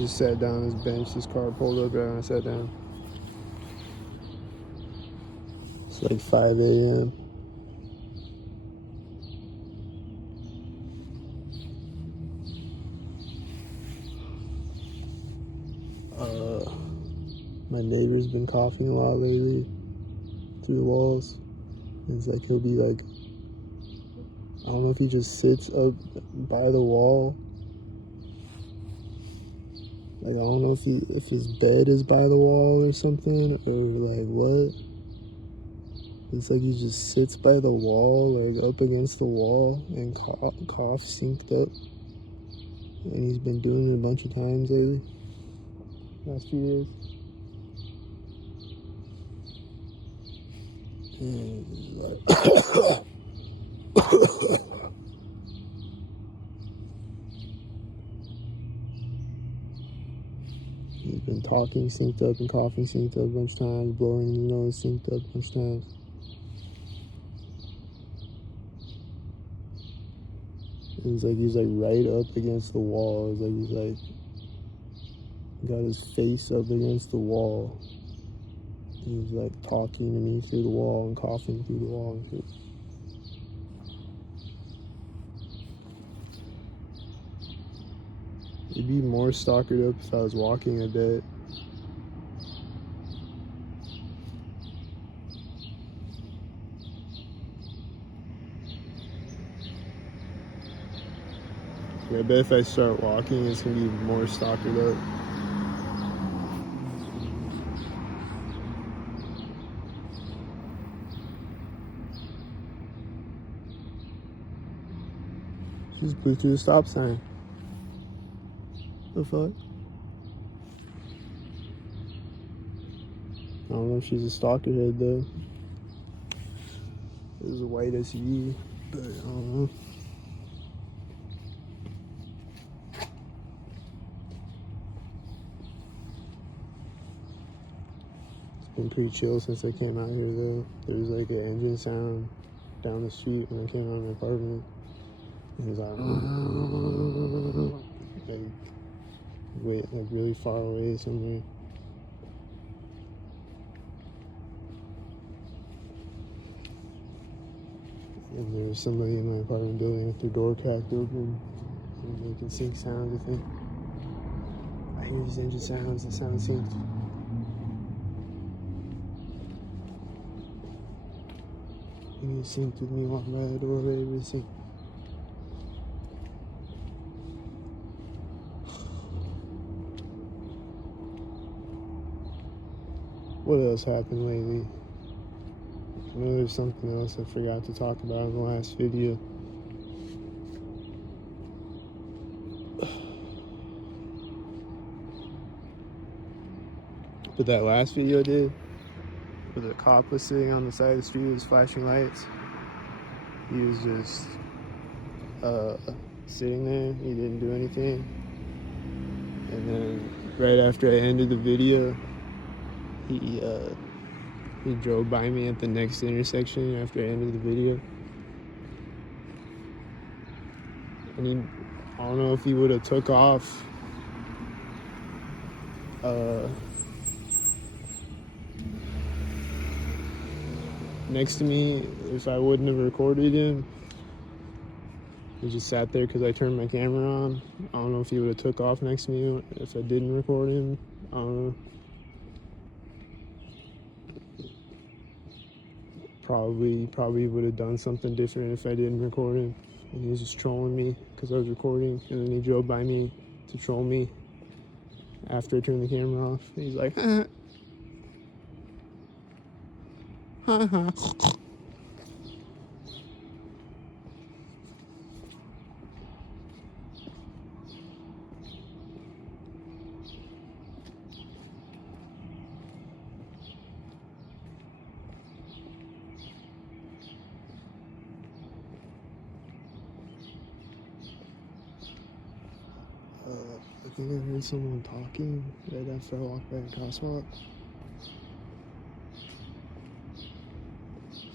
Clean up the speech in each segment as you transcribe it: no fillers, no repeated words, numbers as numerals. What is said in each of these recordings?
just sat down on this bench. This car pulled up right when I sat down. It's like 5 a.m. My neighbor's been coughing a lot lately through the walls. It's like he'll be like, I don't know if he just sits up by the wall. Like, I don't know if his bed is by the wall or something, or like what. It's like he just sits by the wall, like up against the wall, and cough synced up. And he's been doing it a bunch of times lately, last few days. He's been talking synced up and coughing synced up a bunch of times, blowing his nose synced up a bunch of times. It's like he's like right up against the wall. It's like he's like got his face up against the wall. He's like talking to me through the wall and coughing through the wall and shit. It'd be more stalkered up if I was walking, I bet. Yeah, I bet if I start walking, it's gonna be more stalkered up. Just blew through the stop sign. The fuck? I don't know if she's a stalker head though. It was a white SUV, but I don't know. It's been pretty chill since I came out here though. There was like an engine sound down the street when I came out of my apartment. It was like really far away somewhere. And there was somebody in my apartment building with their door cracked open and making sync sounds, I think. I hear these engine sounds, the sound synced. You need to sync with me walking by the door, ready to sync. What else happened lately? I know there's something else I forgot to talk about in the last video. But that last video I did, where the cop was sitting on the side of the street with his flashing lights, he was just sitting there, he didn't do anything. And then right after I ended the video, he drove by me at the next intersection after I ended the video. And I don't know if he would have took off next to me if I wouldn't have recorded him. He just sat there because I turned my camera on. I don't know if he would have took off next to me if I didn't record him. I don't know. Probably would have done something different if I didn't record him. And he was just trolling me because I was recording, and then he drove by me to troll me after I turned the camera off. And he's like, ha ha ha. I think I heard someone talking right after I walked by the crosswalk.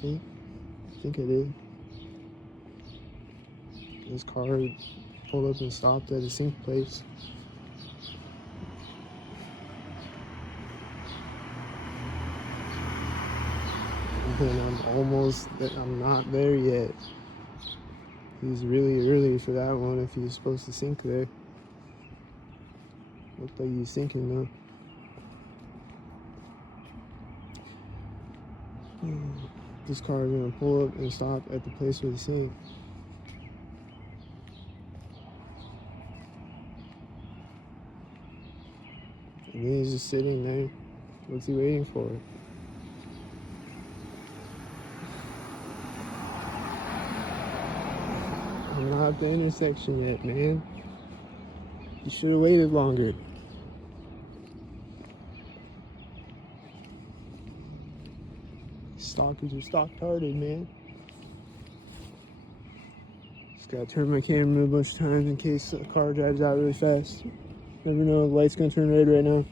I think I did. This car pulled up and stopped at a sync place. And I'm not there yet. He's really early for that one if he's supposed to sink there. Looked like he's sinking though. This car is gonna pull up and stop at the place where he sank. And then he's just sitting there. What's he waiting for? I'm not at the intersection yet, man. You should have waited longer. Stalkers are stock-hearted, man. Just gotta turn my camera a bunch of times in case a car drives out really fast. Never know, the light's gonna turn red right now.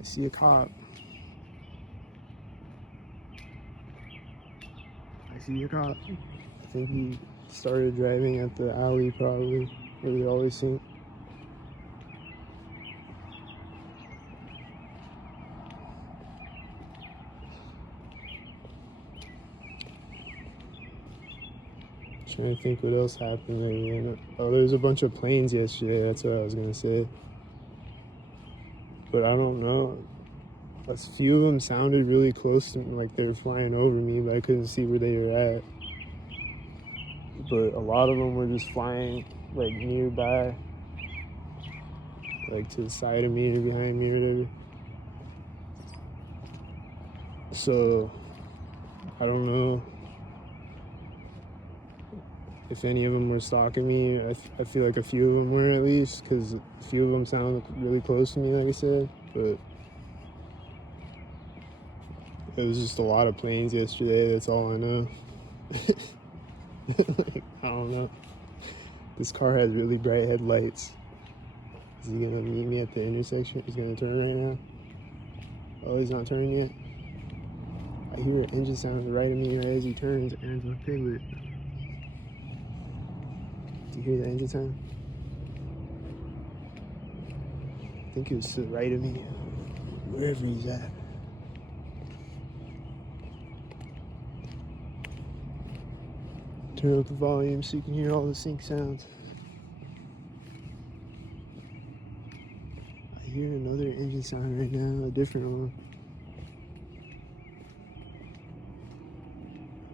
I see a cop. I see a cop. I think he started driving at the alley probably, where they always sink. Trying to think what else happened lately. Oh, there was a bunch of planes yesterday. That's what I was gonna say. But I don't know. A few of them sounded really close to me, like they were flying over me, but I couldn't see where they were at. But a lot of them were just flying like nearby, like to the side of me or behind me or whatever. So I don't know if any of them were stalking me. I feel like a few of them were at least, because a few of them sounded really close to me, like I said. But it was just a lot of planes yesterday. That's all I know. Like, I don't know. This car has really bright headlights. Is he gonna meet me at the intersection? He's gonna turn right now. Oh, he's not turning yet. I hear an engine sound right of me right as he turns. Aaron's my piglet. Do you hear the engine sound? I think it was to the right of me. Wherever he's at. Turn up the volume so you can hear all the sync sounds. I hear another engine sound right now, a different one.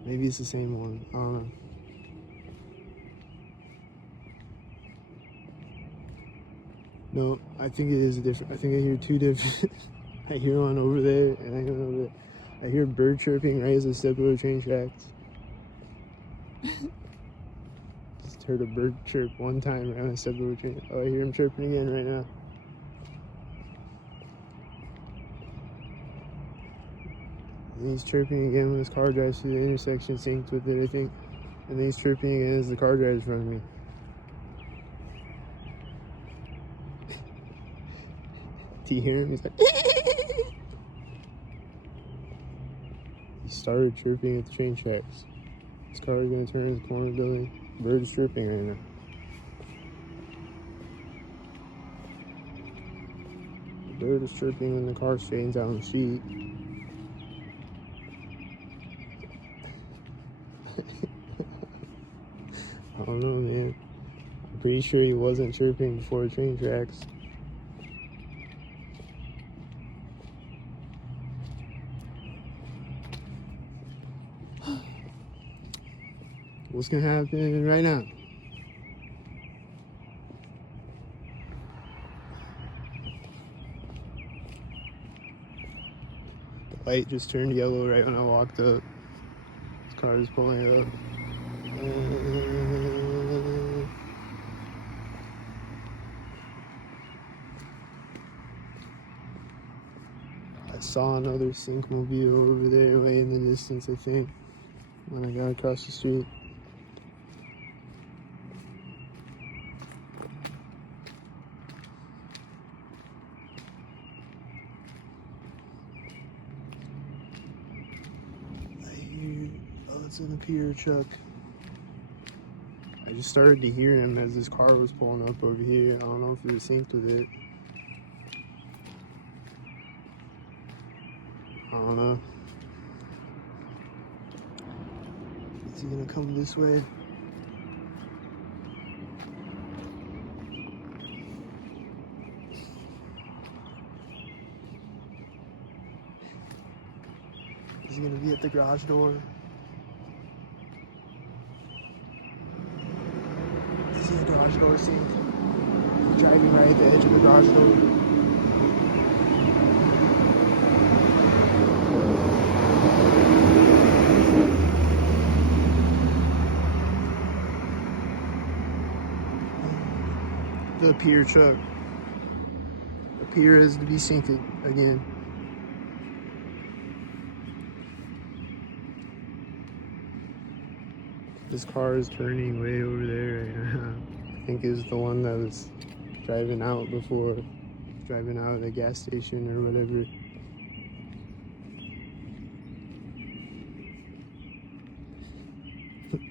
Maybe it's the same one. I don't know. No, I think it is a different. I think I hear two different. I hear one over there, and I hear over there. I hear a bird chirping right as I step over the train tracks. Just heard a bird chirp one time right when I stepped over the train. Oh, I hear him chirping again right now. And he's chirping again when his car drives through the intersection, synced with it, I think. And then he's chirping again as the car drives in front of me. Do you hear him? He's like... He started chirping at the train tracks. His car is going to turn the corner building. Bird is chirping right now. The bird is chirping when the car straightens out on the street. I don't know, man. I'm pretty sure he wasn't chirping before the train tracks. What's gonna happen right now? The light just turned yellow right when I walked up. This car is pulling up. I saw another Syncmobile over there way in the distance, I think, when I got across the street. Oh, it's in the pier truck. I just started to hear him as this car was pulling up over here. I don't know if it was synced with it. don't know. Is he gonna come this way? Is he gonna be at the garage door? Is he at the garage door scene? He's driving right at the edge of the garage door. The pier truck. The pier is to be sinking again. This car is turning way over there right now. I think it was the one that was driving out before, driving out of the gas station or whatever.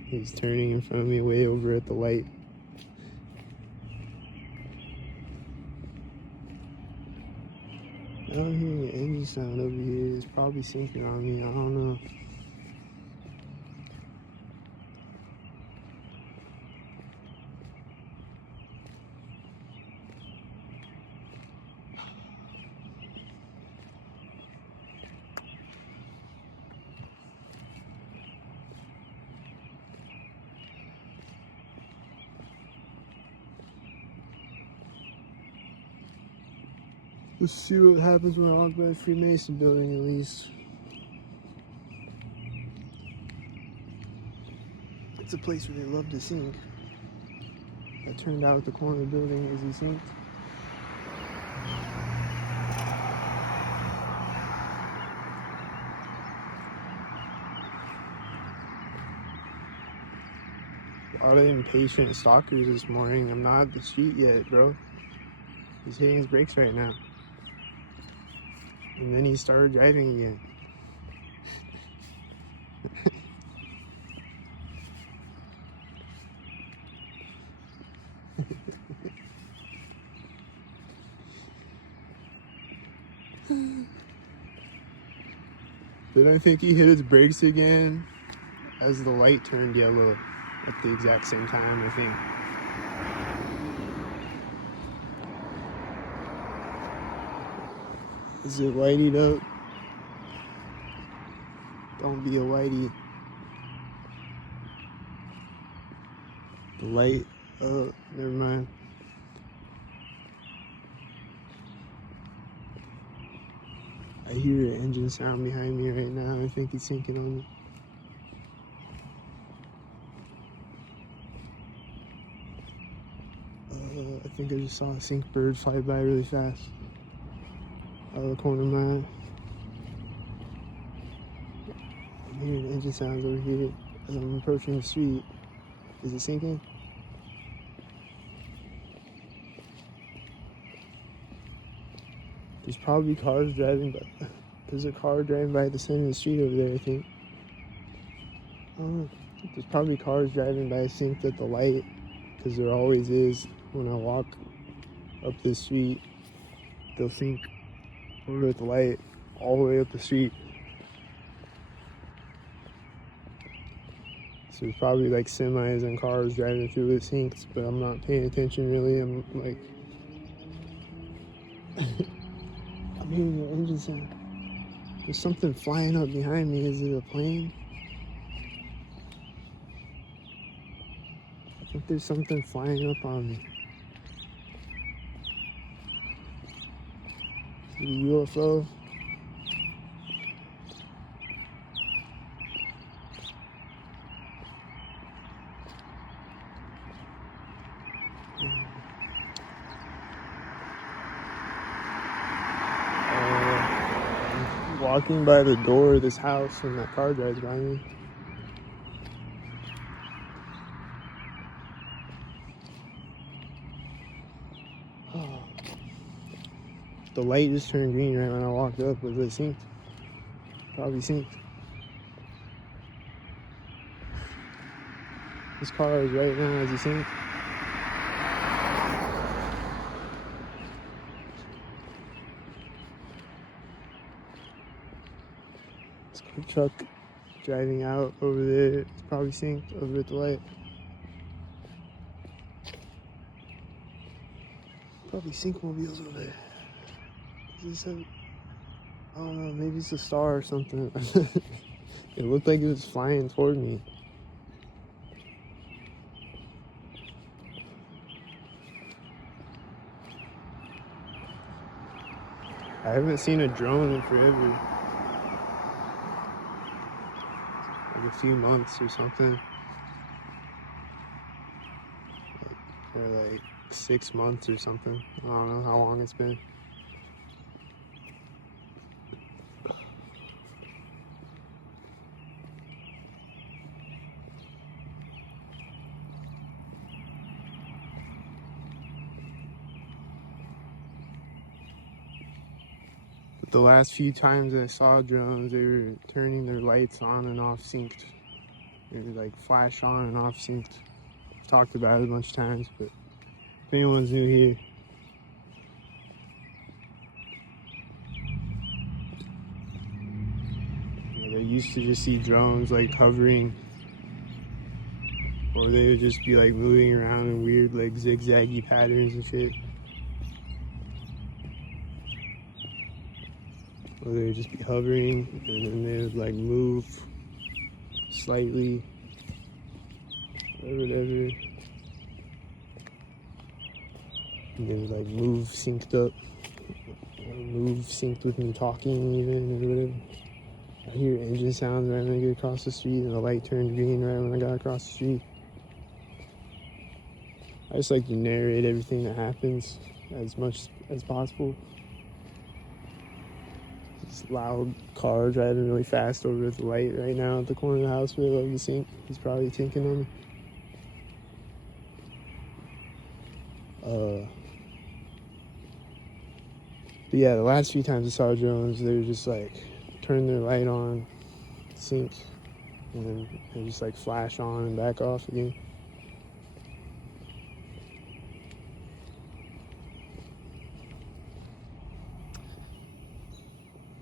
He's turning in front of me way over at the light. I don't hear an engine sound over here. It's probably sinking on me. I don't know. Let's see what happens when I walk by the Freemason building at least. It's a place where they love to sink. That turned out the corner building is he synced. A lot of impatient stalkers this morning. I'm not at the street yet, bro. He's hitting his brakes right now. And then he started driving again. Then I think he hit his brakes again as the light turned yellow at the exact same time, I think. Is it whiteyed up? Don't be a whitey. The light, oh, never mind. I hear an engine sound behind me right now. I think he's sinking on me. I think I just saw a sink bird fly by really fast out of the corner of my eye. I'm hearing engine sounds over here as I'm approaching the street. Is it sinking? There's probably cars driving by. There's a car driving by the center of the street over there, I think. I don't know. There's probably cars driving by synced at the light, because there always is when I walk up this street. They'll sync over at the light all the way up the street. So there's probably like semis and cars driving through with syncs, but I'm not paying attention really. I'm like, I'm hearing an engine sound. There's something flying up behind me. Is it a plane? I think there's something flying up on me. Is it a UFO? Walking by the door of this house when that car drives by me. Oh. The light just turned green right when I walked up. Was it synced? Probably synced. This car is right now. Is it synced? The truck driving out over there is probably synced over at the light. Probably Syncmobiles over there. Is this I don't know, maybe it's a star or something. It looked like it was flying toward me. I haven't seen a drone in forever. Like a few months or something. Or like 6 months or something. I don't know how long it's been. But the last few times I saw drones, they were turning their lights on and off synced. They were like flash on and off synced. I've talked about it a bunch of times, but if anyone's new here, I used to just see drones like hovering, or they would just be like moving around in weird like zigzaggy patterns and shit. Or they would just be hovering and then they would like move slightly or whatever. And they would like move synced up, or move synced with me talking even or whatever. I hear engine sounds right when I get across the street, and the light turned green right when I got across the street. I just like to narrate everything that happens as much as possible. This loud car driving really fast over at the light right now at the corner of the house where I love to sync. He's probably tinking on me. But yeah, the last few times I saw drones, they were just like turn their light on, sync, and then they just like flash on and back off again.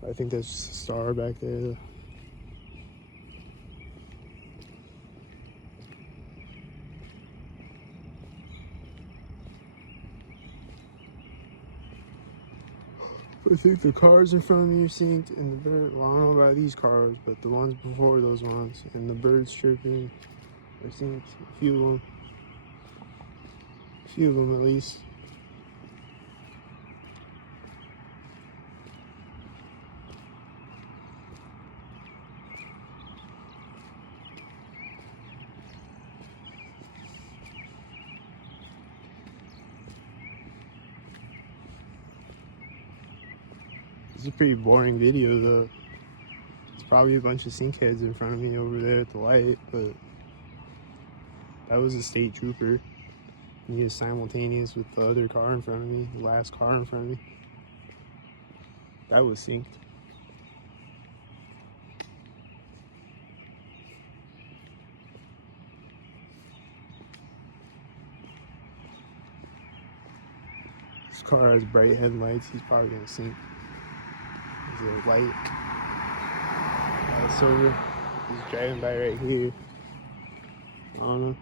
I think that's just a star back there. I think the cars in front of me are synced, and the bird, well, I don't know about these cars, but the ones before those ones, and the birds chirping are synced. A few of them at least. It's a pretty boring video though. It's probably a bunch of sync heads in front of me over there at the light, but that was a state trooper. He was simultaneous with the other car in front of me, the last car in front of me. That was synced. This car has bright headlights, he's probably gonna sync. There's a light. Silver. He's driving by right here. I don't know.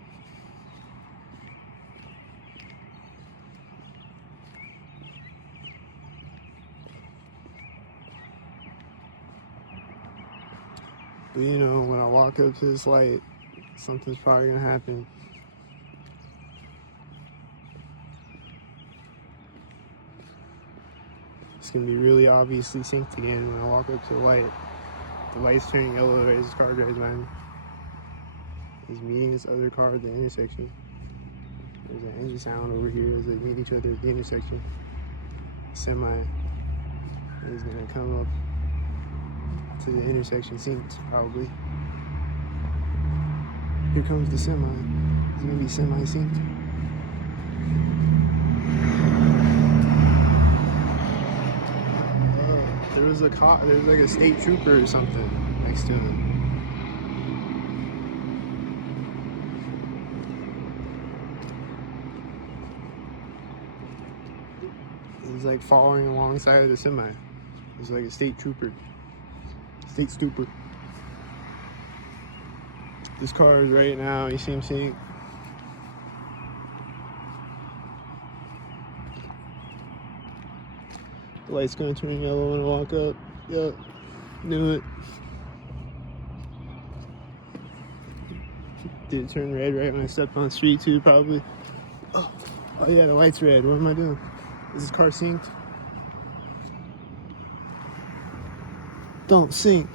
But you know, when I walk up to this light, something's probably gonna happen. It's gonna be really obviously synced again when I walk up to the light. The light's turning yellow as this car drives by me. He's meeting this other car at the intersection. There's an engine sound over here as they meet each other at the intersection. Semi is gonna come up to the intersection synced, probably. Here comes the semi. It's gonna be semi-synced. There was a cop, there was like a state trooper or something next to him. He was like following alongside of the semi. It was like a state trooper. State stooper. This car is right now, you see him sink. The light's gonna turn yellow when I walk up. Yep, knew it. Did it turn red right when I stepped on the street too, probably? Oh yeah, the light's red. What am I doing? Is this car synced? Don't sink.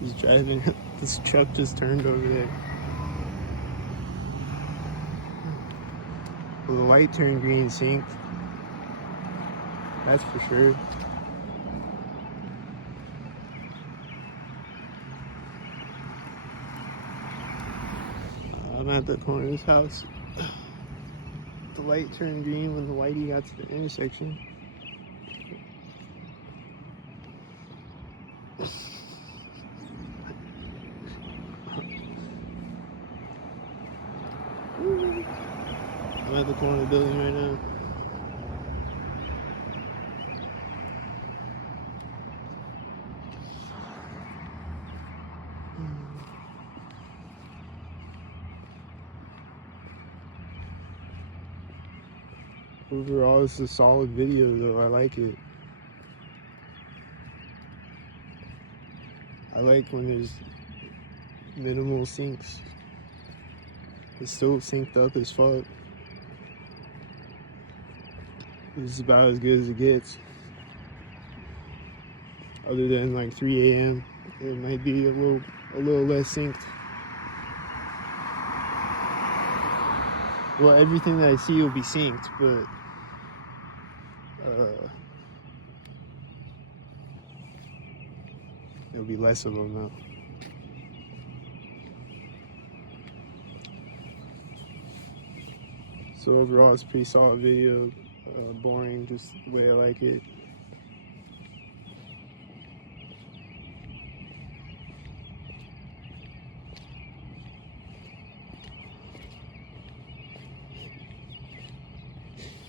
He's driving. This truck just turned over there. Well, the light turned green, synced. That's for sure. I'm at the corner of this house. The light turned green when the whitey got to the intersection. I'm at the corner of the building right now. Overall, it's a solid video though. I like it. I like when there's minimal syncs. It's still synced up as fuck. This is about as good as it gets. Other than like 3 a.m. It might be a little less synced. Well, everything that I see will be synced, but it'll be less of them now. So overall, it's a pretty solid video. Boring, just the way I like it.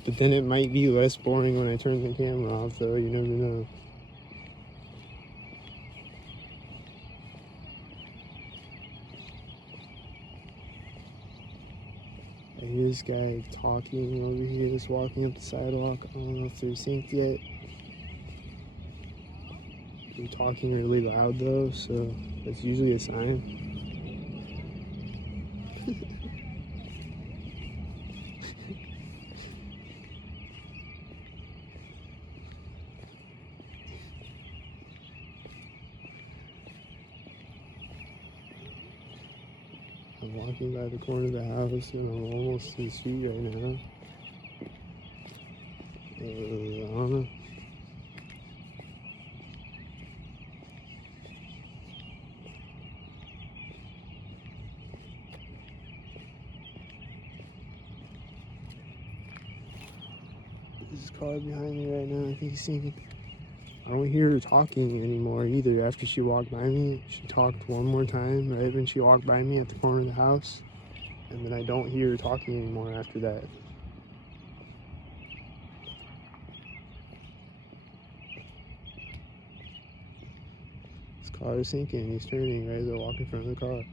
But then it might be less boring when I turn the camera off, though. You never know. I hear this guy talking over here, just walking up the sidewalk. I don't know if they're synced yet. They're talking really loud though, so that's usually a sign. I'm walking by the corner of the house and I'm almost to the street right now. I don't know. There's a car behind me right now. I think he's singing. I don't hear her talking anymore either. After she walked by me, she talked one more time right when she walked by me at the corner of the house. And then I don't hear her talking anymore after that. This car is sinking. He's turning right as I walk in front of the car.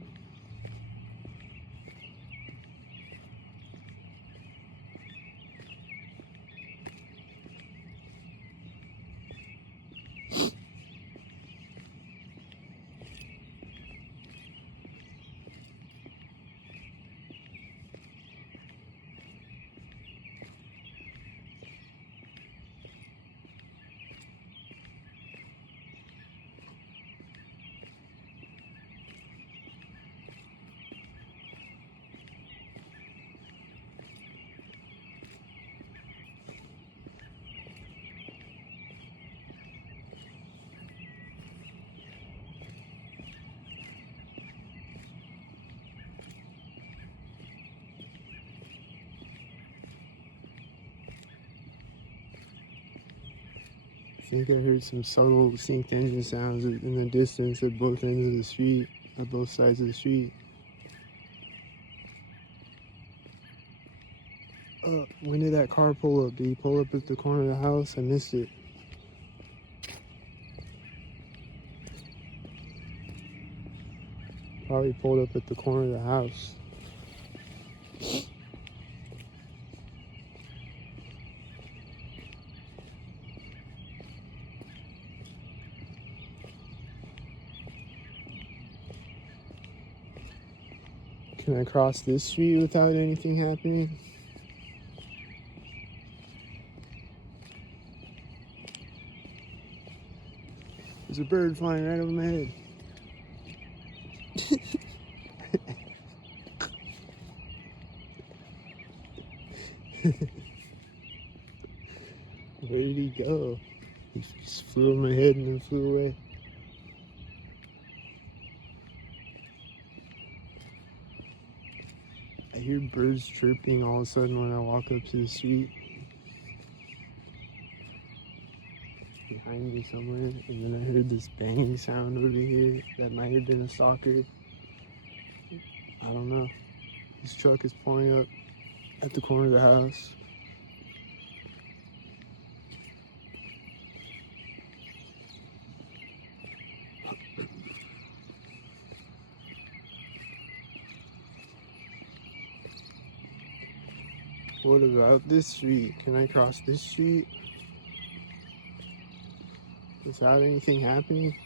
I think I heard some subtle synced engine sounds in the distance at both ends of the street, at both sides of the street. When did that car pull up? Did he pull up at the corner of the house? I missed it. Probably pulled up at the corner of the house. Can I cross this street without anything happening? There's a bird flying right over my head. Where did he go? He just flew over my head and then flew away. I hear birds chirping all of a sudden when I walk up to the street. Behind me somewhere, and then I heard this banging sound over here that might have been a stalker. I don't know. This truck is pulling up at the corner of the house. What about this street? Can I cross this street without anything happening?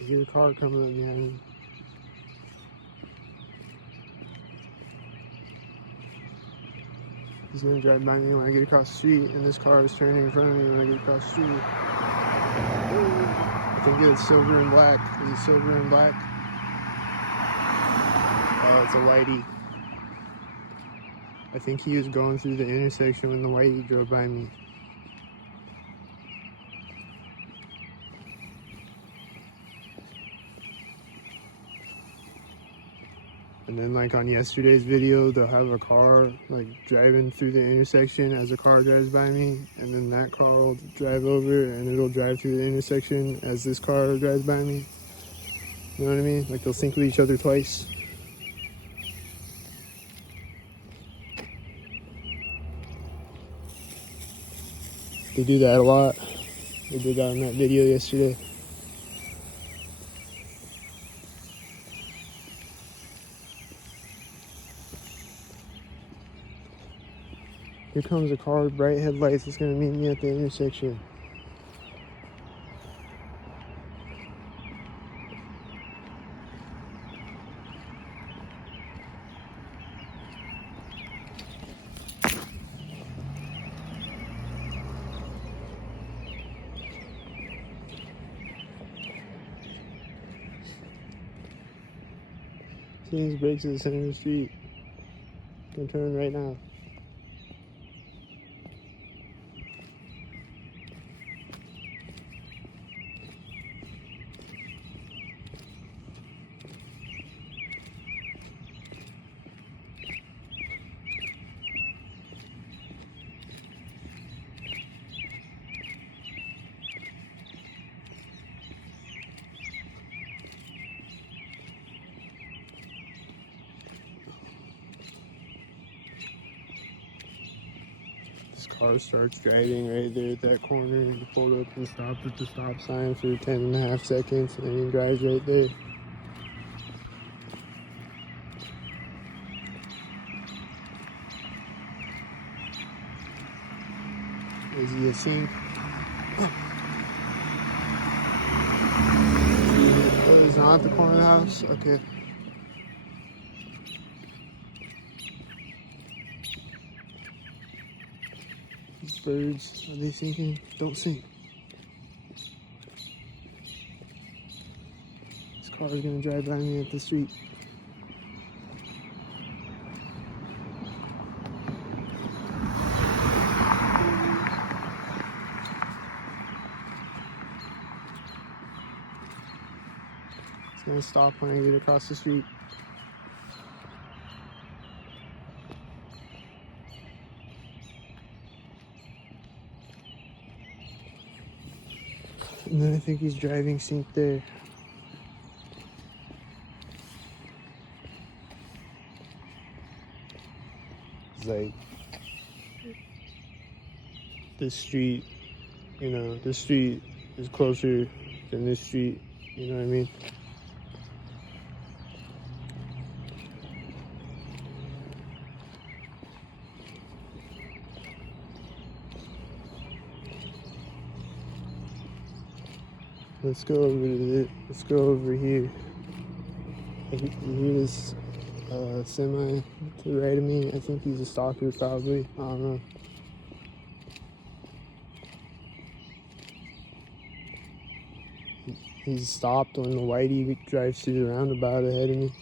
I hear a car coming up behind me. He's gonna drive by me when I get across the street, and this car is turning in front of me when I get across the street. I think it's silver and black. Is it silver and black? Oh, it's a whitey. I think he was going through the intersection when the whitey drove by me. And then like on yesterday's video, they'll have a car like driving through the intersection as a car drives by me, and then that car will drive over and it'll drive through the intersection as this car drives by me. You know what I mean? Like they'll sync with each other twice. They do that a lot. They did that in that video yesterday. Here comes a car with bright headlights. It's gonna meet me at the intersection. Seeing his brakes at the center of the street. Gonna turn right now. This car starts driving right there at that corner. He pulled up and stopped at the stop sign for 10.5 seconds, and then he drives right there. Is he a sync? Oh, he's not at the corner of the house? Okay. These birds, are they sinking? Don't sink. This car is gonna drive by me at the street. It's gonna stop when I get across the street. And then I think he's driving sync there. It's like this street, you know, this street is closer than this street, you know what I mean? Let's go over to it. Let's go over here. You hear this semi to the right of me? I think he's a stalker, probably. I don't know. He's stopped when the whitey drives through the roundabout ahead of me.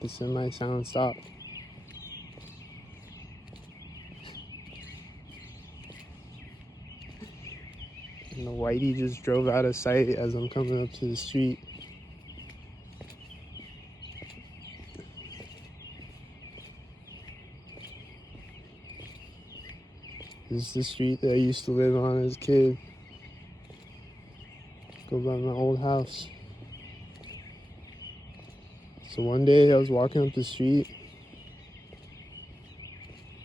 The semi sound stopped. And the whitey just drove out of sight as I'm coming up to the street. This is the street that I used to live on as a kid. Go by my old house. So one day I was walking up the street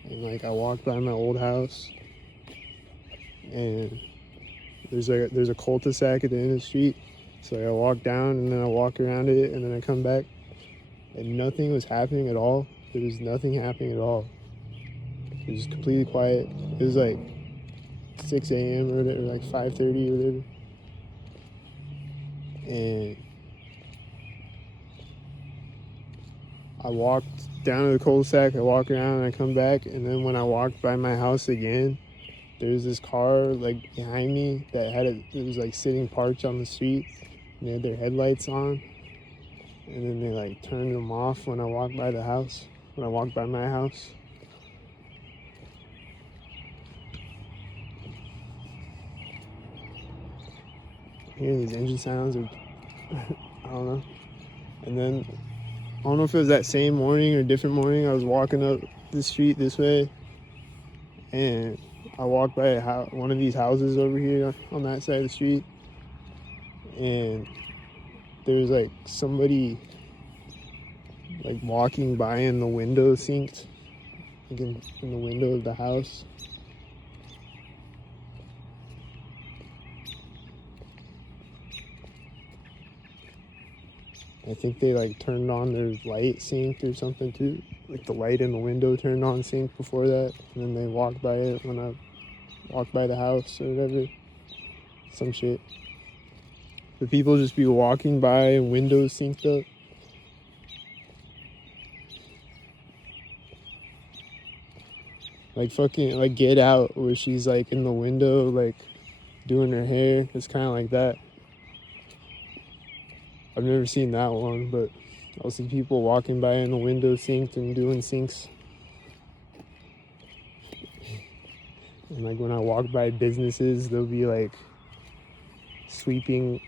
and like I walked by my old house and there's a cul-de-sac at the end of the street. So I walk down and then I walk around it and then I come back and nothing was happening at all. There was nothing happening at all. It was completely quiet. It was like 6 a.m. or whatever, like 5:30 or whatever. And I walked down to the cul-de-sac, I walk around and I come back, and then when I walked by my house again, there was this car like behind me that it was like sitting parked on the street and they had their headlights on, and then they like turned them off when I walked by the house, when I walked by my house. Hearing these engine sounds or I don't know. And then I don't know if it was that same morning or different morning, I was walking up the street this way and I walked by one of these houses over here on that side of the street, and there was like somebody like walking by in the window synced, like in the window of the house. I think they like turned on their light synced or something too. Like the light in the window turned on synced before that, and then they walked by it when I walked by the house or whatever. Some shit. The people just be walking by and windows synced up. Like fucking like Get Out, where she's like in the window like doing her hair. It's kind of like that. I've never seen that one, but I'll see people walking by in the window synced and doing syncs. And like when I walk by businesses, they'll be like sweeping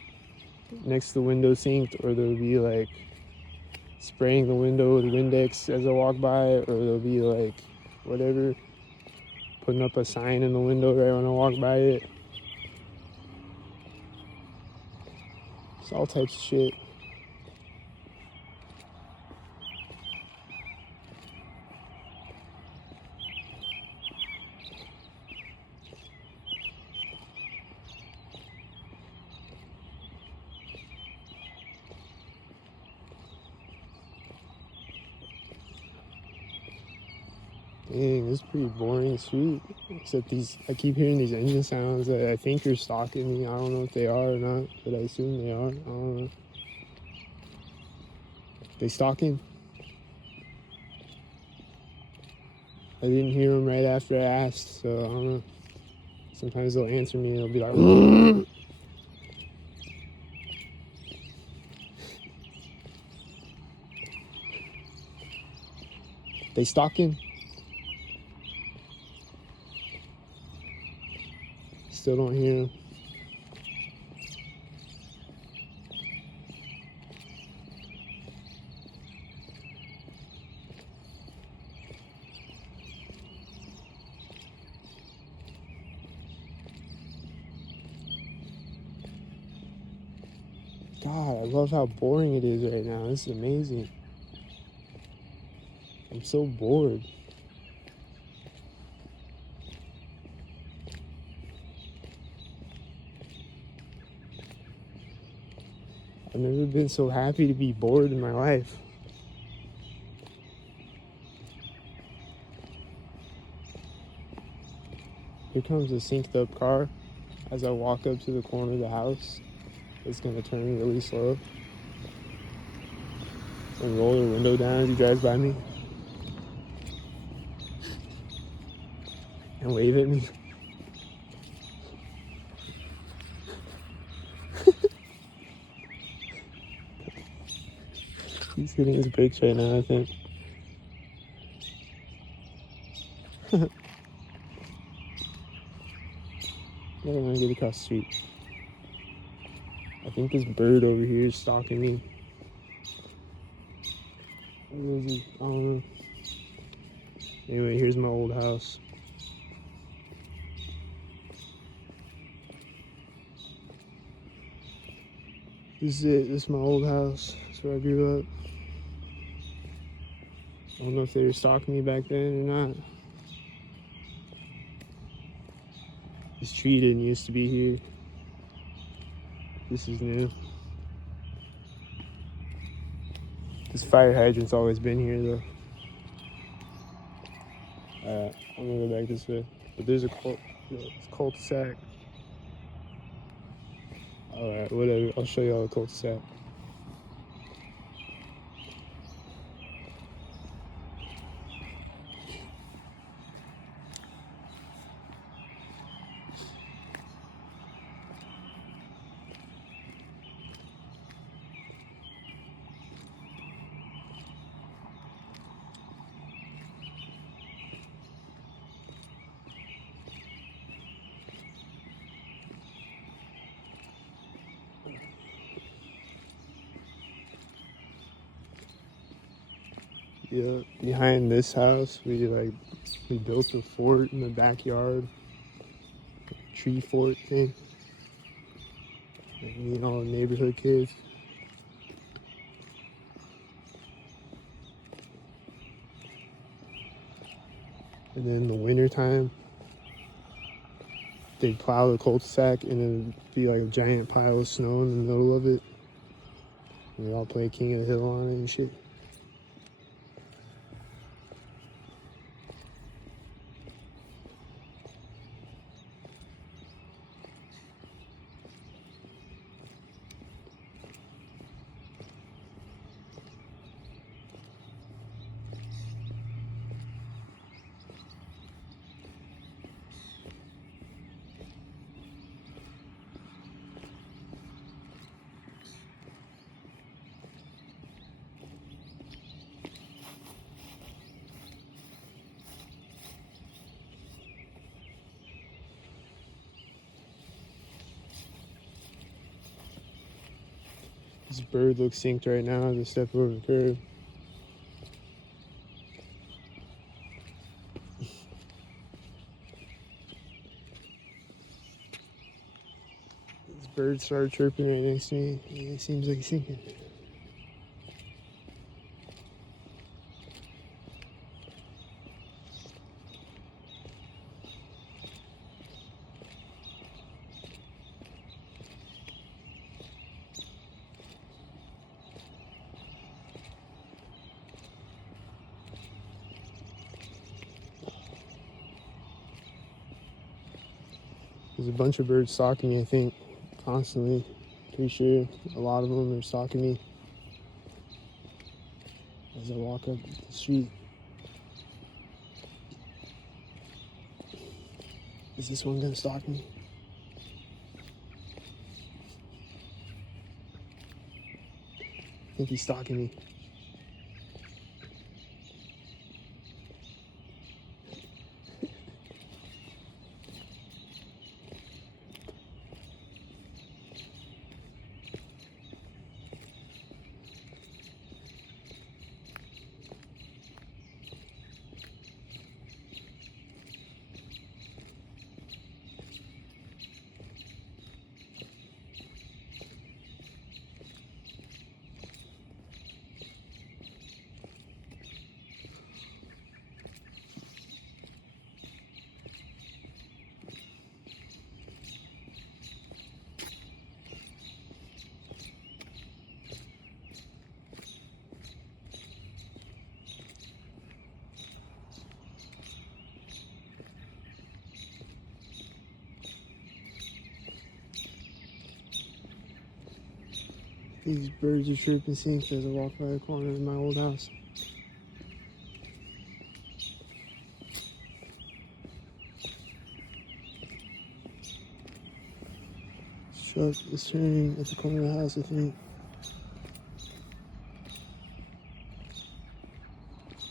next to the window synced, or they'll be like spraying the window with Windex as I walk by, or they'll be like whatever, putting up a sign in the window right when I walk by it. It's all types of shit. Dang, this is pretty boring street. Except I keep hearing these engine sounds that I think are stalking me. I don't know if they are or not, but I assume they are. I don't know. They stalking? I didn't hear them right after I asked, so I don't know. Sometimes they'll answer me and they'll be like, they stalking? Still don't hear them. God, I love how boring it is right now. This is amazing. I'm so bored. I've never been so happy to be bored in my life. Here comes a synced up car. As I walk up to the corner of the house, it's gonna turn really slow and roll the window down as he drives by me and wave at me. He's hitting his brakes right now, I think. I don't want to get across the street. I think this bird over here is stalking me. Where is he? I don't know. Anyway, here's my old house. This is it. This is my old house. That's where I grew up. I don't know if they were stalking me back then or not. This tree didn't used to be here. This is new. This fire hydrant's always been here though. I'm gonna go back this way. But there's a cul-de-sac. Alright, whatever. I'll show y'all the cul-de-sac. Yeah, behind this house, we built a fort in the backyard, tree fort thing. Me and all the neighborhood kids. And then in the wintertime, they'd plow the cul-de-sac and it'd be like a giant pile of snow in the middle of it. And we'd all play King of the Hill on it and shit. This bird looks synced right now as I step over the curb. This bird started chirping right next to me. Yeah, it seems like he's syncing. There's a bunch of birds stalking me, I think, constantly. Pretty sure a lot of them are stalking me as I walk up the street. Is this one gonna stalk me? I think he's stalking me. These birds are chirping sync as I walk by the corner of my old house. Truck is turning at the corner of the house with me.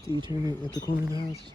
Do you turn it at the corner of the house?